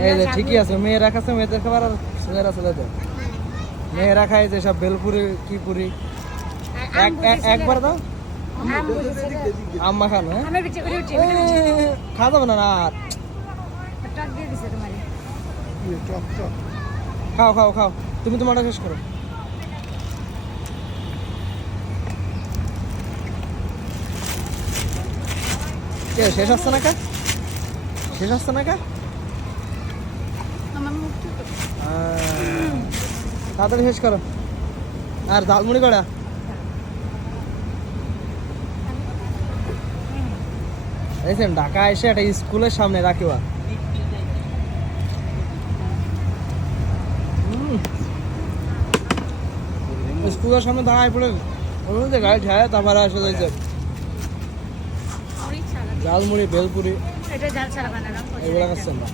এই যে ঠিকই আছে মেয়েরা খাচ্ছে মেয়েদের খাবার আর ছেলেরা ছেলেদের। মেয়েরা খায় যে সব বেলপুরি কি পুরি? এক এক- একবার দাও। আম্মা খান খাওয়া যাবে না না তোমারে। খাও খাও খাও। তুমি তোমারটা শেষ করো। শেষ আসছে না কা? শেষ আসছে না কা? তাড়াতাড়ি শেষ করো। আর ঝালমুড়ি করা দেখছেন ঢাকা এসে একটা স্কুলের সামনে রাখিবা। স্কুলের সামনে দাঁড়ায় পড়ে ওই যে গাড়ি ঠায় তারপরে আসে যাইছে ঝালমুড়ি বেলপুরি এগুলো খাচ্ছেন না।